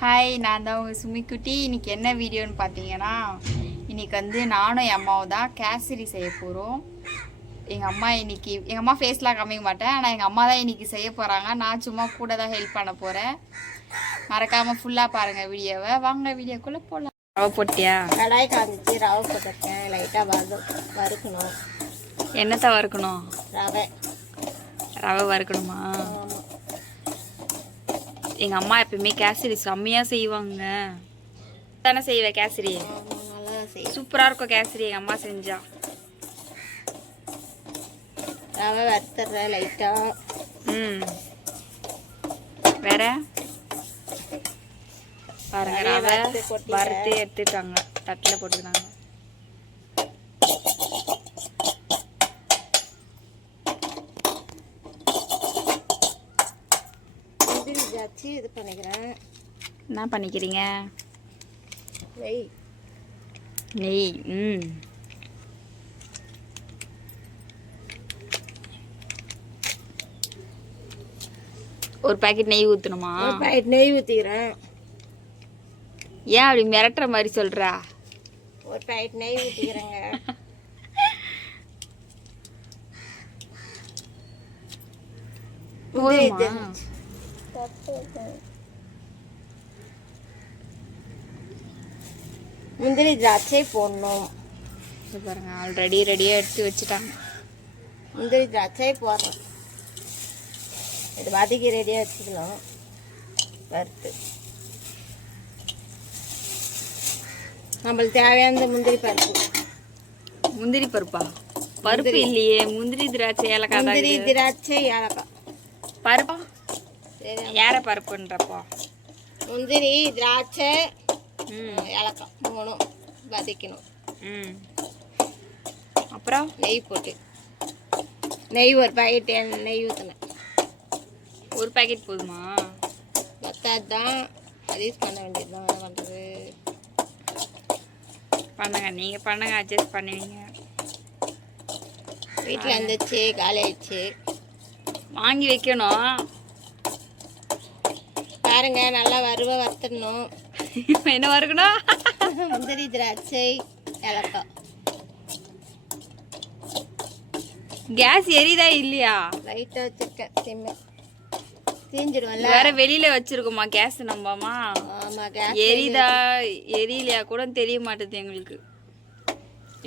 Hi நான் தான் உங்கள் சுமிக்குட்டி. இன்னைக்கு என்ன வீடியோன்னு பார்த்தீங்கன்னா இன்னைக்கு வந்து நானும் என் அம்மாவும் தான் கேசரி செய்ய போகிறோம் எங்கள் அம்மா இன்னைக்கு எங்கள் அம்மா ஃபேஸ்லாம் காமிக்க மாட்டேன். ஆனால் எங்கள் அம்மா தான் இன்னைக்கு செய்ய போகிறாங்க நான் சும்மா கூட தான் ஹெல்ப் பண்ண போகிறேன் மறக்காமல் ஃபுல்லாக பாருங்கள் வீடியோவை. வாங்க வீடியோக்குள்ளே போகலாம் ரவை போட்டியா? கடாய் காமிச்சு ரவை போட்டிருக்கேன். லைட்டாக வறு வறுக்கணும். என்னத்தை வறுக்கணும்? ரவை. ரவை வறுக்கணுமா? எங்கள் அம்மா எப்பயுமே கேசரி செம்மையாக செய்வாங்க. தானே செய்வேன் கேசரி? சூப்பராக இருக்கும் கேசரி எங்கள் அம்மா செஞ்சா. ரவை வறுத்துறேன் லைட்டாக ம். வேற? பாருங்க ரவை. வறுத்து எடுத்துட்டாங்க. தட்டில் போட்டுக்கிறாங்க. ஜாச்சி இது பண்ணிக்கிறேன். என்ன பண்ணிக்கிறீங்க? நெய். நெய் ம். ஒரு பாக்கெட் நெய் ஊற்றணுமா ஒரு பாக்கெட் நெய் ஊற்றிக்கிறேன் ஏன் அப்படி மிரட்டுற மாதிரி சொல்கிறா ஒரு பாக்கெட் நெய் ஊற்றிக்கிறேங்க போதுமா? முந்திரி திராட்சை போடணும். பாருங்க ஆல்ரெடி ரெடியாக எடுத்து வச்சுட்டாங்க. முந்திரி திராட்சை போடுறேன் இது வதக்கி ரெடியாக வச்சுக்கலாம். வறுத்து. நம்மளுக்கு தேவையான முந்திரி பருப்பு. முந்திரி பருப்பா? பருப்பு இல்லையே முந்திரி திராட்சை ஏலக்காய் முந்திரி. திராட்சை ஏலக்காய். பருப்பா? ஏற பருப்புன்றப்போ முந்திரி திராட்சை ம். ஏலக்காய் மூணும் வதக்கணும். ம். அப்புறம்? நெய் போட்டு. நெய் ஒரு பாக்கெட் நெய் ஊற்றினேன் ஒரு பாக்கெட் போதுமா? பத்தாது தான். அட்ஜஸ்ட் பண்ண வேண்டியது தான். என்ன பண்ணுறது பண்ணுங்க. நீங்கள் பண்ணுங்க. அட்ஜஸ்ட் பண்ணுவீங்க. வீட்டில் இருந்துச்சு காலி ஆயிடுச்சு. வாங்கி வைக்கணும். பாருங்க நல்லா வறுவ வறுத்துடணும். என்ன வறுக்கணும்? முந்திரி திராட்சை ஏலக்காய். கேஸ் எரியுதா இல்லையா? லைட்டாக வச்சுருக்கேன் சிம்மு. தீஞ்சிடும்ல? வேற வெளியில வச்சிருக்கோமா கேஸ் நம்பாமா? ஆமாம் கேஸ் எரியுதா எரியலையா கூட தெரிய மாட்டேது எங்களுக்கு.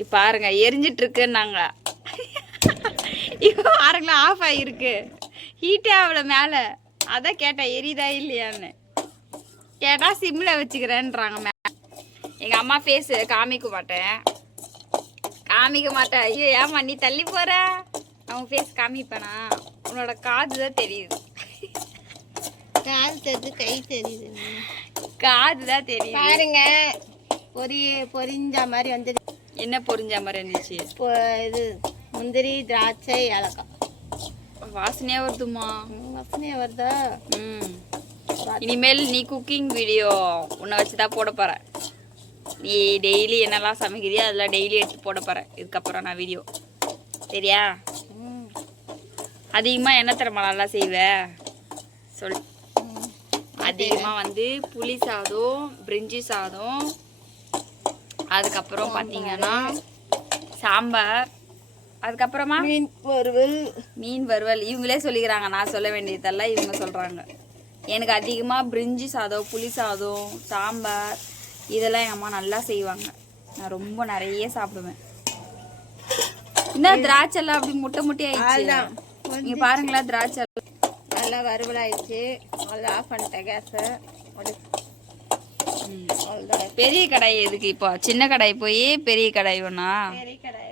இப்ப பாருங்க எரிஞ்சிட்டு இருக்குன்னாங்க. இப்போ பாருங்களா ஆஃப் ஆகிருக்கு ஹீட்டே ஆகல மேல. அதான் கேட்டேன் எரியுதா இல்லையான்னு. கேட்டா சிம்ல வச்சுக்கிறேன்றாங்க மே எங்க அம்மா ஃபேஸ் காமிக்க மாட்டேன். காமிக்க மாட்டேன். ஐயோ ஏமா நீ தள்ளி போற? அவங்க ஃபேஸ் காமிப்பேனா? உன்னோட காது தான் தெரியுது. காது தெரியுது கை தெரியுது. காது தான் தெரியுது. பாருங்க பொரி பொரிஞ்ச மாதிரி வந்து என்ன பொரிஞ்ச மாதிரி இருந்துச்சு? இது முந்திரி திராட்சை ஏலக்காய். வாசனையா வருதுமா ம், வாசனையா வருதா? ம். இனிமேல் நீ குக்கிங் வீடியோ உன்னை வச்சு தான் போட போகிறேன் நீ டெய்லி என்னெல்லாம் சமைக்கிறியோ அதெல்லாம் டெய்லி எடுத்து போட போகிறேன் இதுக்கப்புறம் நான் வீடியோ சரியா? அதிகமாக என்ன தரமா நல்லா செய்வ? சொல். அதிகமாக வந்து புளி சாதம் பிரிஞ்சி சாதம் அதுக்கப்புறம் பார்த்தீங்கன்னா சாம்பார் அதுக்கப்புறமா? மீன் வறுவல். மீன் வறுவல். இவங்களே சொல்லிக்கிறாங்க. நான் சொல்ல வேண்டியதெல்லாம் இவங்க சொல்கிறாங்க எனக்கு அதிகமாக பிரிஞ்சி சாதம் புளி சாதம் சாம்பார் இதெல்லாம் எங்கள் அம்மா நல்லா செய்வாங்க. நான் ரொம்ப நிறைய சாப்பிடுவேன். என்ன திராட்சை எல்லாம் அப்படி முட்டை முட்டை ஆயிடுச்சு. அதுதான். நீங்க பாருங்களா திராட்சை நல்லா வறுவல் ஆயிடுச்சு அவ்வளோ ஆஃப் பண்ணிட்டேன். கேஸை பெரிய கடாய் எதுக்கு இப்போ? சின்ன கடாய் போய் பெரிய கடாய் ஒண்ணா? பெரிய கடாயை.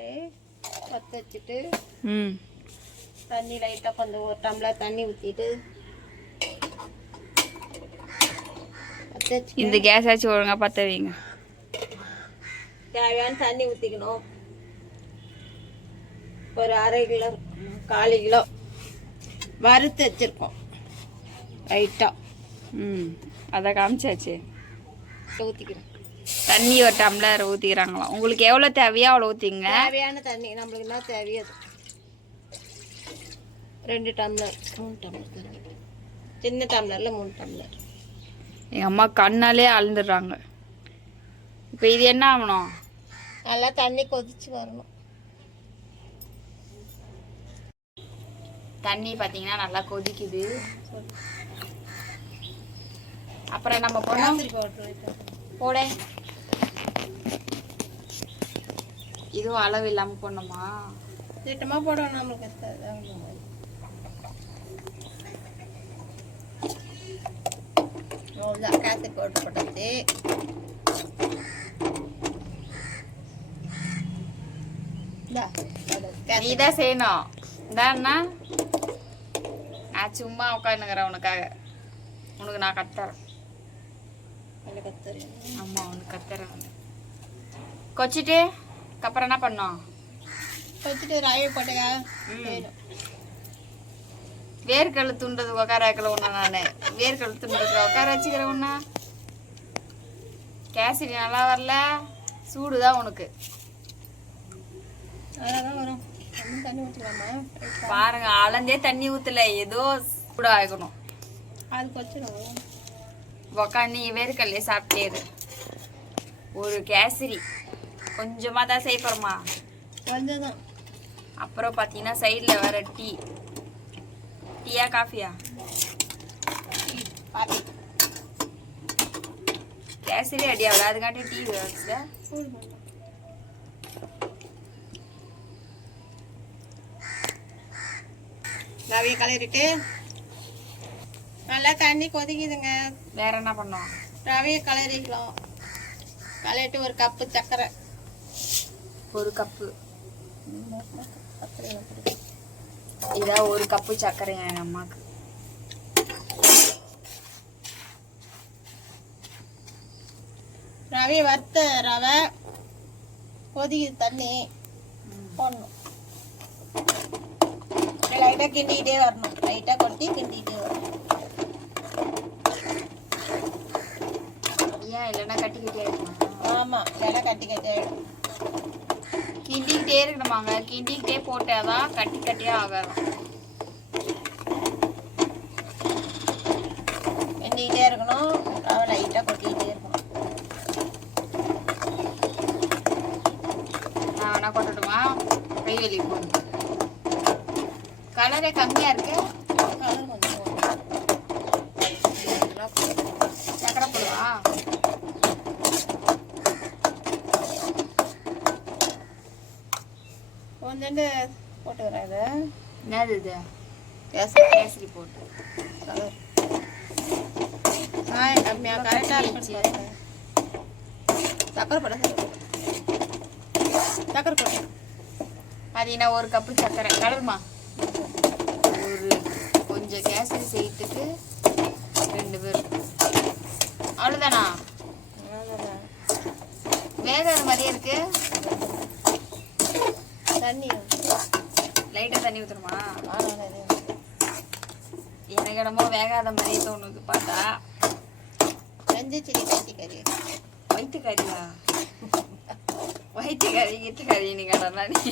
பற்ற வச்சுட்டு ம். தண்ணி லைட்டாக கொஞ்சம் ஒரு டம்ளர் தண்ணி ஊற்றிட்டு வச்சு இந்த கேஸ் ஆச்சு ஒழுங்கா பற்ற வைங்க. தேவையான தண்ணி ஊற்றிக்கணும் ஒரு அரை கிலோ கால் கிலோ வறுத்து வச்சுருக்கோம். லைட்டாக ம். அதை காமிச்சாச்சு. ஊற்றிக்கிறேன் தண்ணி ஒரு டம்ளர் ஊற்றிக்கிறாங்களாம் உங்களுக்கு எவ்வளோ தேவையோ அவ்வளோ ஊற்றிங்க தேவையான தண்ணி நம்மளுக்கு என்ன தேவையோ. ரெண்டு டம்ளர் மூணு டம்ளர் சின்ன டம்ளரில் மூணு டம்ளர். எங்கள் அம்மா கண்ணாலே அழுந்துடுறாங்க. இப்போ இது என்ன ஆகணும்? நல்லா தண்ணி கொதிச்சு வரணும். தண்ணி பார்த்தீங்கன்னா நல்லா கொதிக்குது. அப்புறம் நம்ம கேசரி பவுடர் போட. இதுவும் அளவு இல்லாமல் போடணுமா? திட்டமாக போடணும் நம்மளுக்கு அவ்வளோதான் பவுடர் போட்டாச்சு. நீ தான் செய்யணும். இந்தாண்ணா நான் சும்மா உட்காந்துக்கிறேன் உனக்காக. உனக்கு நான் கத்துறேன். ஆமா உனக்கு கத்துறேன். கொச்சிட்டு அப்புறம் என்ன பண்ணோம்? வச்சுட்டு ராயை போட்டுக்க. வேர்க்கடலை துண்டது உட்கார வைக்கல உன்ன நான். வேர்க்கடலை துண்டது உட்கார வச்சுக்கிறேன் உன்ன. கேசரி நல்லா வரல. சூடு தான் உனக்கு பாருங்க அளந்தே தண்ணி ஊத்தல. ஏதோ சூடா ஆகணும் அது கொச்சிடும் உக்காந்து வேர்க்கடலையே சாப்பிட்டேரு ஒரு கேசரி. கொஞ்சமாக தான் செய்ய போகிறோமா கொஞ்சம் தான். அப்புறம் பார்த்தீங்கன்னா சைடில் வேற டீ. டீயா காஃபியா? கேசரி அடி ஆகல. அதுக்காண்டி டீ வச்சுல ரவையை கலரிட்டு நல்லா தண்ணி கொதிக்குதுங்க. வேற என்ன பண்ணோம்? ரவையை கலரிக்கலாம். கலரிட்டு ஒரு கப்பு சர்க்கரை ஒரு கப்பு. இதான் ஒரு கப்பு சர்க்கரை என் அம்மாக்கு. ரவையை வறுத்த ரவை கொதிக்குது தண்ணி போடணும். லைட்டாக கிண்டிக்கிட்டே வரணும். லைட்டாக கொட்டி கிண்டிக்கிட்டே வரணும். ஏன் இல்லைன்னா கட்டி கட்டி ஆயிடுமா? ஆமாம் இல்லைன்னா கட்டி கட்டி ஆகிடும் கிண்டிக்கிட்டே இருக்கணுமாங்க. கிண்டிக்கிட்டே போட்டால் தான் கட்டி கட்டியே ஆகாதான் கிண்டிக்கிட்டே இருக்கணும். ரவை லைட்டாக கொட்டிக்கிட்டே இருக்கணும். நான் வேணா கொட்டட்டுமா? கை வெளியே போகணும் கலரே கம்மியாக இருக்குது கலர் கொஞ்சம் போடணும். இதெல்லாம் போடணும். சக்கரை போடுவா கொஞ்சோண்டு போட்டு வரேன் இது என்னது இது? கேசரி கேசரி போட்டு. காய் கம்மியாக கரெக்டாக பாருங்க சக்கரை போட சக்கரை போட. அது ஒரு கப்பு சக்கரை? கலருமா ஒரு கொஞ்சம் கேசரி செய்யறதுக்கு ரெண்டு பேர். அவ்வளோதானா வேகாத மாதிரியே இருக்கு தண்ணி லைட்டாக தண்ணி இது எனக்கு என்னமோ வேகாத மாதிரியே தோணுது பார்த்தா. வெஞ்ச சில்லி கட்டி கறி. வயிற்று கறியா? வயிற்று கறி கிட்டு கறி நீ கடனா நீ?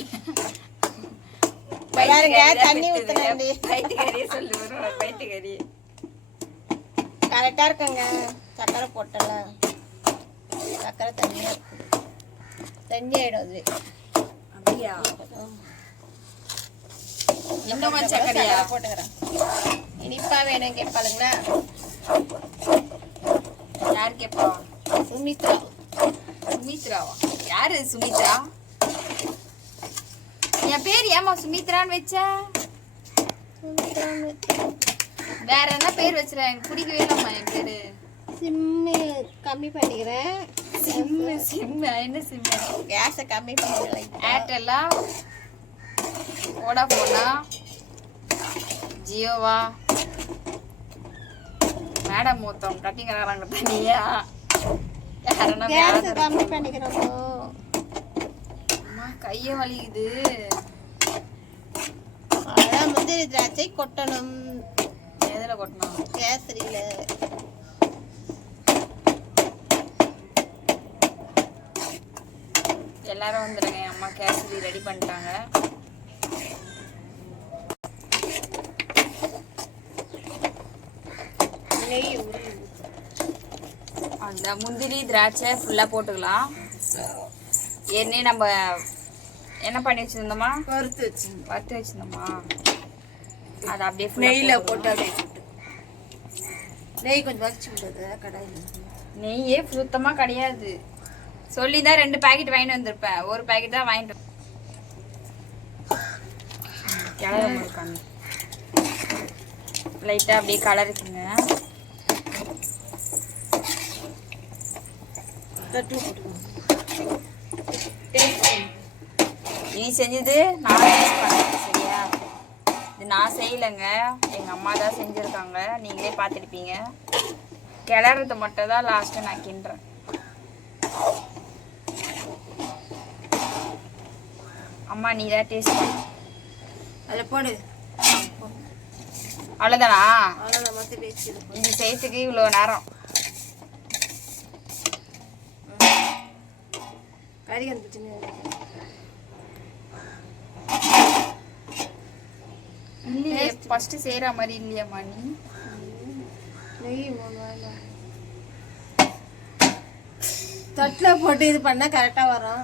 தண்ணி ஊத்துனேன்டி. வயிற்று கறியே சொல்லி வரும் வயிற்று கறி. கரெக்டாக இருக்குங்க. சக்கரை போட்டல சக்கரை தண்ணியாக தண்ணி ஆகிடும் அது. அப்படியா? இன்னும் கொஞ்சம் சக்கரையா? சக்கரை போட்டுக்கிறேன் இனிப்பா வேணும் கேட்பாளுங்களா யார் கேட்பா சுமித்ரா. சுமித்ராவா? யாரு சுமித்ரா? என் பேர் ஏமா சுமித்ரான்னு வச்ச? வேற என்ன பேர் வச்சிருக்க எனக்கு பிடிக்கவே இல்லம்மா என் பேரு. சிம்மு. கம்மி பண்ணிக்கிறேன். சிம்மு சிம்மு. என்ன சிம்மு? கேஸை கம்மி பண்ணிக்கிறேன் ஏர்டெல்லா வோடாஃபோனா ஜியோவா மேடம் மூத்தம் தனியா மேடம் கம்மி பண்ணிக்கிறோம் அம்மா கைய வலிக்குது. அதான் முந்திரி திராட்சை கொட்டணும். எதுல கொட்டணும்? கேசரியில். எல்லாரும் வந்துடுங்க என் அம்மா கேசரி ரெடி பண்ணிட்டாங்க. நெய். அந்த முந்திரி திராட்சை ஃபுல்லாக போட்டுக்கலாம். ஏற்கனவே நம்ம என்ன பண்ணி வச்சுருந்தோமா? வறுத்து வச்சுருந்தோம். வறுத்து வச்சுருந்தோமா? அதை அப்படியே நெய்யில் போட்டு அப்படியே நெய் கொஞ்சம் வச்சு விடுறது கடாயில் நெய்யே சுத்தமாக கிடையாது. சொல்லி தான் ரெண்டு பாக்கெட் வாங்கிட்டு வந்திருப்பேன். ஒரு பாக்கெட் தான் வாங்கிட்டு முழுக்காங்க லைட்டாக அப்படியே கலருக்குங்க. தட்டு நீ செஞ்சது நான் சரியா? இது நான் செய்யலைங்க. எங்கள் அம்மா தான் செஞ்சுருக்காங்க. நீங்களே பார்த்துருப்பீங்க. கிளறது மட்டும் தான் லாஸ்ட்டு நான் கிண்டுறேன். அம்மா நீ தான் டேஸ்ட் பண்ண. அதில் போடு. அவ்வளோதானா இது செய்யறதுக்கு இவ்வளோ நேரம். கறி அந்த சின்ன இல்லையே ஃபஸ்ட்டு செய்கிற மாதிரி இல்லையாம்மா நீ நெய் மூணு வாயில தட்டில் போட்டு இது பண்ணால் கரெக்டாக வரும்.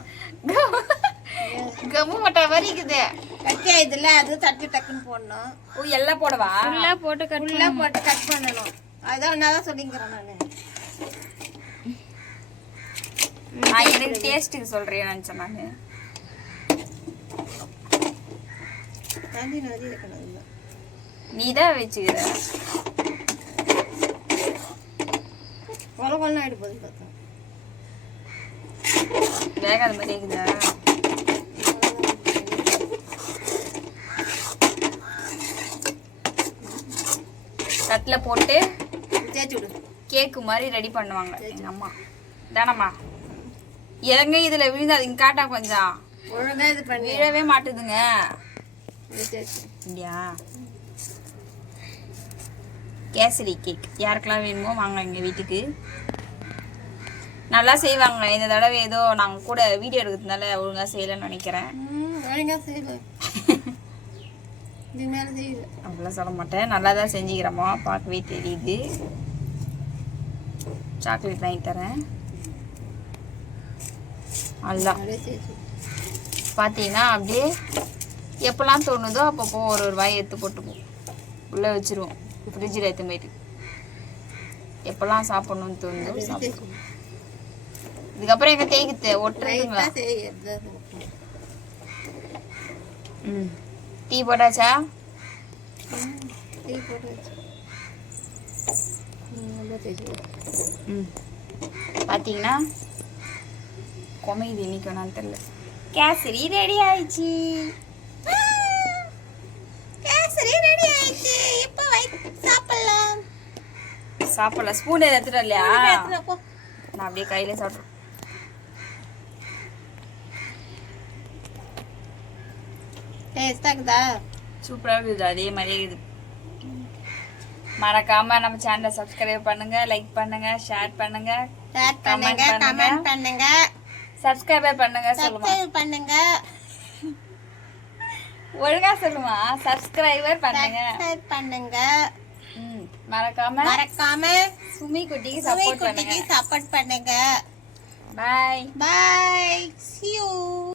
கம்மு மட்டை மாதிரி இருக்குது. கட்டி ஆயிடுதுல அது தட்டி டக்குன்னு போடணும். ஓ எல்லாம் போடவா? ஃபுல்லாக போட்டு கட் ஃபுல்லாக போட்டு கட் பண்ணணும். அதான் நான் தான் சொல்லிக்கிறேன் நான். நான் எனக்கு டேஸ்ட்டுக்கு சொல்கிறேன் நினச்சேன் நான் நீ தான் வச்சுக்கிற. கொல கொலம் ஆகிட்டு போகுது பார்த்தா. வேகாத மாதிரி இருக்குதா? தட்டில் போட்டு தேய்ச்சி விடு. கேக்கு மாதிரி ரெடி பண்ணுவாங்க. எங்கள் அம்மா. தானம்மா எங்க இதில் விழுந்தாதீங்க காட்டா கொஞ்சம். ஒழுங்கா இது பண்ணி. விழவே மாட்டுதுங்க. இல்லையா கேசரி கேக். யாருக்கெல்லாம் வேணுமோ வாங்க எங்கள் வீட்டுக்கு. நல்லா செய்வாங்க. இந்த தடவை ஏதோ நாங்கள் கூட வீடியோ எடுக்கிறதுனால ஒழுங்காக செய்யலைன்னு நினைக்கிறேன். அப்படிலாம் சொல்ல மாட்டேன். நல்லா தான் செஞ்சுக்கிறோமா பார்க்கவே தெரியுது. சாக்லேட் வாங்கி தரேன். அதுதான். பார்த்தீங்கன்னா அப்படியே எப்போல்லாம் தோணுதோ அப்பப்போ ஒரு ஒரு வாய் எடுத்து போட்டுப்போம். உள்ளே வச்சிருவோம். ஃப்ரிட்ஜில் எடுத்து போயிட்டு. எப்போல்லாம் சாப்பிடணும்னு தோணுதோ சாப்பிடுவோம் இதுக்கப்புறம் எங்க தேய்க்குது ஒட்டுறதுங்களா? ம். டீ போட்டாச்சா? டீ போட்டு வச்சு ம், நல்லா தேய்ச்சி விடு. ம். பார்த்தீங்கன்னா கொமையுது இன்னைக்கு தெரியல. கேசரி ரெடி ஆயிடுச்சு. கேசரி ரெடி ஆயிடுச்சு. இப்போ சாப்பிடலாம். சாப்பிடல ஸ்பூன் எடுத்துட்டு இல்லையா. நான் அப்படியே கையில சாப்பிட்றேன் இருக்குதா? சூப்பராக இருக்குது. அதே மாதிரியே இருக்குது. மறக்காம நம்ம சேனலை சப்ஸ்கிரைப் பண்ணுங்க லைக் பண்ணுங்க ஷேர் பண்ணுங்க. கமெண்ட் பண்ணுங்க. சப்ஸ்கிரைபர் பண்ணுங்க சொல்லுமா? சப்ஸ்கிரைப் பண்ணுங்க. ஒழுங்கா சொல்லுமா? சப்ஸ்கிரைபர் பண்ணுங்க. சப்ஸ்கிரைப் பண்ணுங்க. ம் மறக்காம மறக்காம சுமி குட்டிக்கு சுவை சப்போர்ட் பண்ணுங்க. குட்டிக்கு சப்போர்ட் பண்ணுங்க. பாய் பாய் see you.